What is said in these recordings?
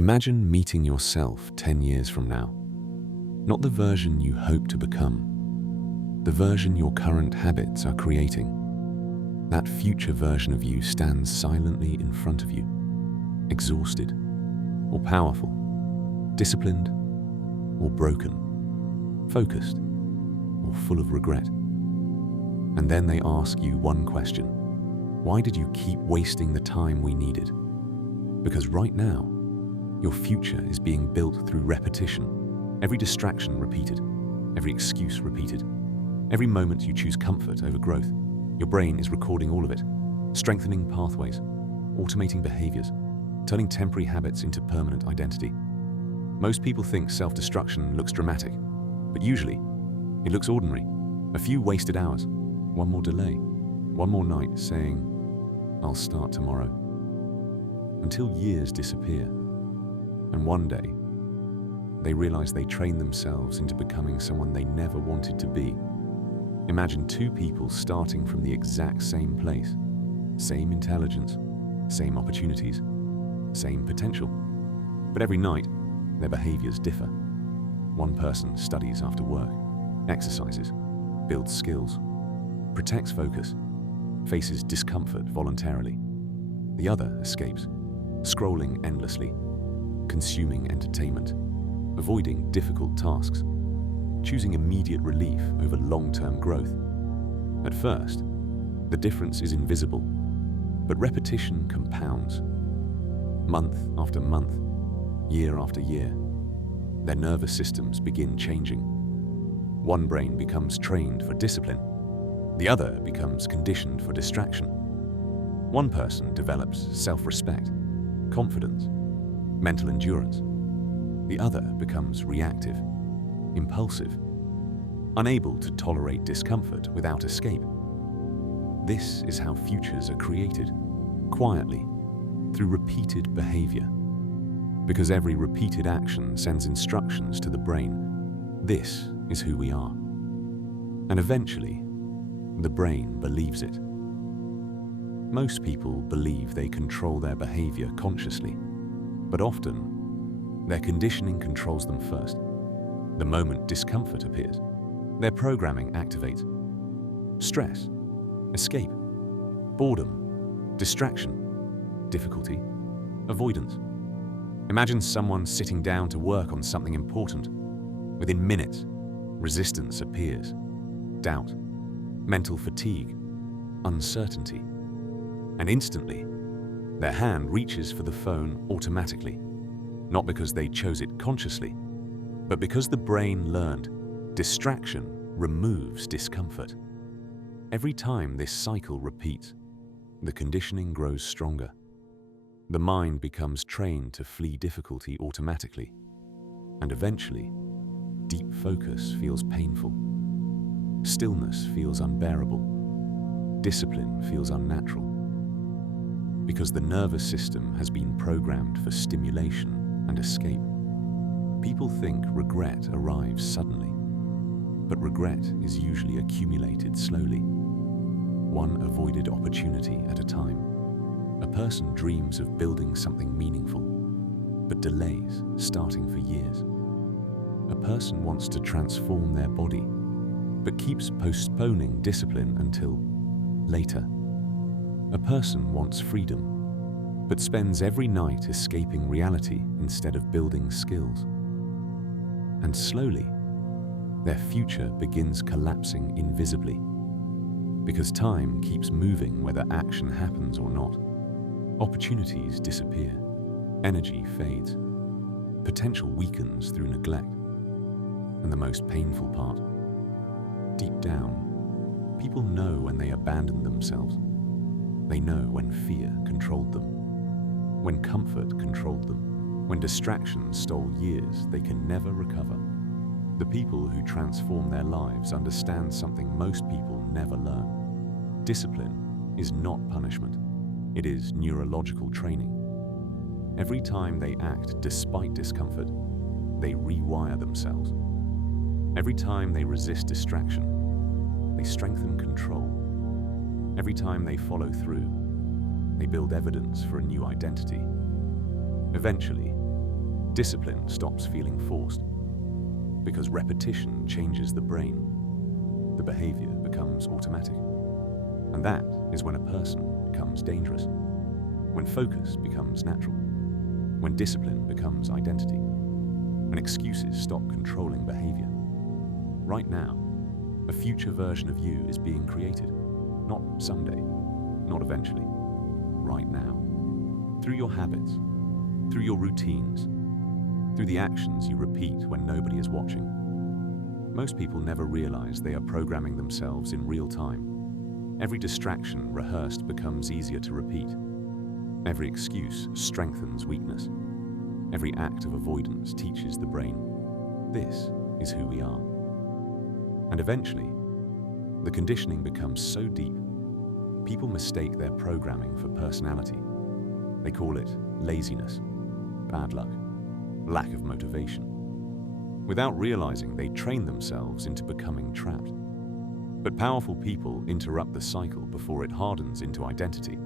Imagine meeting yourself 10 years from now. Not the version you hope to become, the version your current habits are creating. That future version of you stands silently in front of you, exhausted or powerful, disciplined or broken, focused or full of regret. And then they ask you one question: why did you keep wasting the time we needed? Because right now, your future is being built through repetition. Every distraction repeated, every excuse repeated, every moment you choose comfort over growth. Your brain is recording all of it, strengthening pathways, automating behaviors, turning temporary habits into permanent identity. Most people think self-destruction looks dramatic, but usually it looks ordinary. A few wasted hours, one more delay, one more night saying, "I'll start tomorrow," until years disappear. And one day, they realize they trained themselves into becoming someone they never wanted to be. Imagine two people starting from the exact same place, same intelligence, same opportunities, same potential. But every night, their behaviors differ. One person studies after work, exercises, builds skills, protects focus, faces discomfort voluntarily. The other escapes, scrolling endlessly, consuming entertainment, avoiding difficult tasks, choosing immediate relief over long-term growth. At first, the difference is invisible, but repetition compounds. Month after month, year after year, their nervous systems begin changing. One brain becomes trained for discipline, the other becomes conditioned for distraction. One person develops self-respect, confidence, mental endurance. The other becomes reactive, impulsive, unable to tolerate discomfort without escape. This is how futures are created, quietly, through repeated behavior. Because every repeated action sends instructions to the brain. This is who we are. And eventually, the brain believes it. Most people believe they control their behavior consciously, but often, their conditioning controls them first. The moment discomfort appears, their programming activates. Stress, escape, boredom, distraction, difficulty, avoidance. Imagine someone sitting down to work on something important. Within minutes, resistance appears, doubt, mental fatigue, uncertainty. And instantly, their hand reaches for the phone automatically, not because they chose it consciously, but because the brain learned distraction removes discomfort. Every time this cycle repeats, the conditioning grows stronger. The mind becomes trained to flee difficulty automatically, and eventually, deep focus feels painful. Stillness feels unbearable. Discipline feels unnatural. Because the nervous system has been programmed for stimulation and escape. People think regret arrives suddenly, but regret is usually accumulated slowly, one avoided opportunity at a time. A person dreams of building something meaningful, but delays starting for years. A person wants to transform their body, but keeps postponing discipline until later. A person wants freedom, but spends every night escaping reality instead of building skills. And slowly, their future begins collapsing invisibly, because time keeps moving whether action happens or not. Opportunities disappear, energy fades, potential weakens through neglect. And the most painful part, deep down, people know when they abandoned themselves. They know when fear controlled them, when comfort controlled them, when distractions stole years they can never recover. The people who transform their lives understand something most people never learn. Discipline is not punishment. It is neurological training. Every time they act despite discomfort, they rewire themselves. Every time they resist distraction, they strengthen control. Every time they follow through, they build evidence for a new identity. Eventually, Discipline stops feeling forced. Because repetition changes the brain, the behavior becomes automatic. And that is when a person becomes dangerous. When focus becomes natural. When discipline becomes identity. When excuses stop controlling behavior. Right now, a future version of you is being created. Not someday, not eventually. Right now. Through your habits, through your routines, through the actions you repeat when nobody is watching. Most people never realize they are programming themselves in real time. Every distraction rehearsed becomes easier to repeat. Every excuse strengthens weakness. Every act of avoidance teaches the brain, this is who we are. And eventually, the conditioning becomes so deep, people mistake their programming for personality. They call it laziness, bad luck, lack of motivation. Without realizing, they train themselves into becoming trapped. But powerful people interrupt the cycle before it hardens into identity.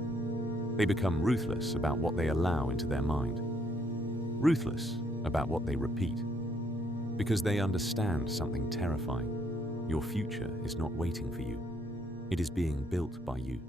They become ruthless about what they allow into their mind. Ruthless about what they repeat. Because they understand something terrifying. Your future is not waiting for you. It is being built by you.